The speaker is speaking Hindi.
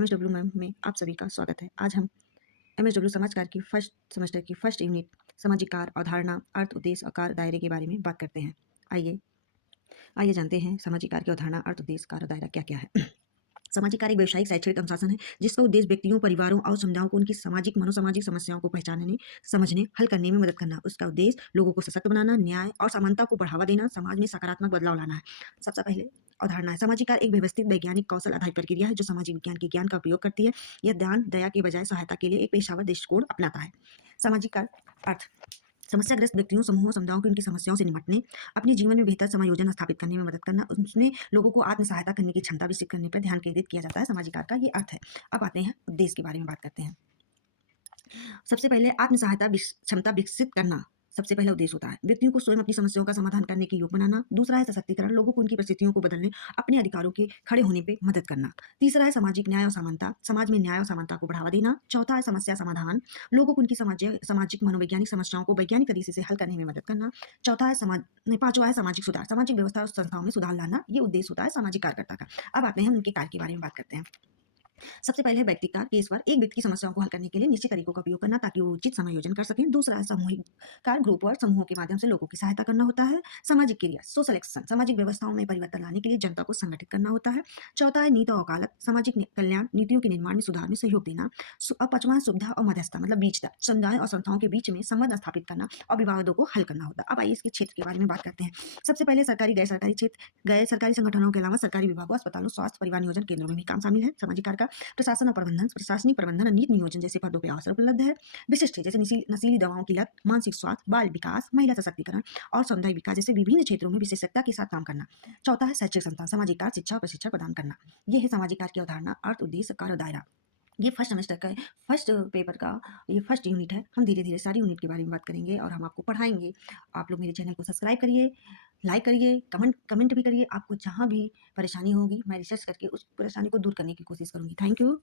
एमएसडब्ल्यू में आप सभी का स्वागत है। आज हम एमएसडब्ल्यू समाज कार्य की फर्स्ट सेमेस्टर की फर्स्ट यूनिट सामाजिक कार्य, अवधारणा, अर्थ, उद्देश्य और कार्य दायरे के बारे में बात करते हैं। आइए आइए जानते हैं सामाजिक कार्य की अवधारणा, अर्थ, उद्देश्य, कार्य दायरा क्या क्या है। सामाजिक कार्य एक व्यवसायिक शैक्षणिक अनुशासन है जिसका उद्देश्य व्यक्तियों, परिवारों और समुदायों को उनकी सामाजिक मनोसामाजिक समस्याओं को पहचानने, समझने, हल करने में मदद करना। उसका उद्देश्य लोगों को सशक्त बनाना, न्याय और समानता को बढ़ावा देना, समाज में सकारात्मक बदलाव लाना है। सबसे पहले अवधारणा है। सामाजिक कार्य एक व्यवस्थित वैज्ञानिक कौशल आधारित प्रक्रिया है जो सामाजिक विज्ञान के ज्ञान का उपयोग करती है। यह ध्यान दया के बजाय सहायता के लिए एक पेशेवर दृष्टिकोण अपनाता है। सामाजिक कार्य अर्थ समस्याग्रस्त व्यक्तियों, समूहों, समुदायों की उनकी समस्याओं से निपटने, अपने जीवन में बेहतर समायोजन स्थापित करने में मदद करना, उसमें लोगों को आत्म सहायता करने की क्षमता विकसित करने पर ध्यान केंद्रित किया जाता है। सामाजिक कार्य का ये अर्थ है। अब आते हैं उद्देश्य के बारे में बात करते हैं। सबसे पहले आत्म सहायता क्षमता विकसित करना सबसे पहला उद्देश्य होता है। व्यक्तियों को स्वयं अपनी समस्याओं का समाधान करने के योग्य बनाना। दूसरा है सशक्तिकरण, लोगों को उनकी परिस्थितियों को बदलने, अपने अधिकारों के खड़े होने पे मदद करना। तीसरा है सामाजिक न्याय और समानता, समाज में न्याय और समानता को बढ़ावा देना। चौथा है समस्या समाधान, लोगों को उनकी सामाजिक मनोवैज्ञानिक समस्याओं को वैज्ञानिक तरीके से हल करने में मदद करना। चौथा है पांचवा है सामाजिक सुधार, सामाजिक व्यवस्था और संस्थाओं में सुधार लाना। ये उद्देश्य होता है सामाजिक कार्यकर्ता का। अब आते हैं हम उनके कार्य के बारे में बात करते हैं। सबसे पहले व्यक्ति का केस पर एक व्यक्ति की समस्याओं को हल करने के लिए निश्चित तरीकों का उपयोग करना ताकि वो उचित समायोजन कर सकें। दूसरा है सामूहिक कार्य, ग्रुप वर्क, समूहों के माध्यम से लोगों की सहायता करना होता है। सामाजिक क्रिया, सोशल एक्शन, सामाजिक व्यवस्थाओं में परिवर्तन लाने के लिए जनता को संगठित करना होता है। चौथा है नीति और वकालत, सामाजिक कल्याण नीतियों के निर्माण में सुधार में सहयोग देना। और पांचवा है सुविधा और मध्यस्थता, मतलब बीचता, समुदाय और संस्थाओं के बीच में संबंध स्थापित करना और विवादों को हल करना होता है। अब आइए इसके क्षेत्र के बारे में बात करते हैं। सबसे पहले सरकारी गैर सरकारी क्षेत्र, गैर सरकारी संगठनों के अलावा सरकारी विभागों, अस्पतालों, स्वास्थ्य, परिवार नियोजन केंद्रों में भी काम शामिल है। सामाजिक कार्य का प्रशासन और प्रबंधन, प्रशासनिक प्रबंधन और नीति नियोजन जैसे पदों पर अवसर उपलब्ध है। विशिष्ट है जैसे नशीली दवाओं की लत, मानसिक स्वास्थ्य, बाल विकास, महिला सशक्तिकरण और समुदाय विकास जैसे विभिन्न क्षेत्रों में विशेषज्ञता के साथ काम करना। चौथा है शैक्षिक संस्थान, सामाजिक कार्य, शिक्षा और प्रशिक्षण प्रदान करना। यह है सामाजिक कार्य की अवधारणा, अर्थ, उद्देश्य, कार्य, दायरा। ये फर्स्ट सेमेस्टर का फर्स्ट पेपर का ये फर्स्ट यूनिट है। हम धीरे धीरे सारी यूनिट के बारे में बात करेंगे और हम आपको पढ़ाएंगे। आप लोग मेरे चैनल को सब्सक्राइब करिए, लाइक करिए, कमेंट भी करिए। आपको जहाँ भी परेशानी होगी मैं रिसर्च करके उस परेशानी को दूर करने की कोशिश करूंगी। Thank you.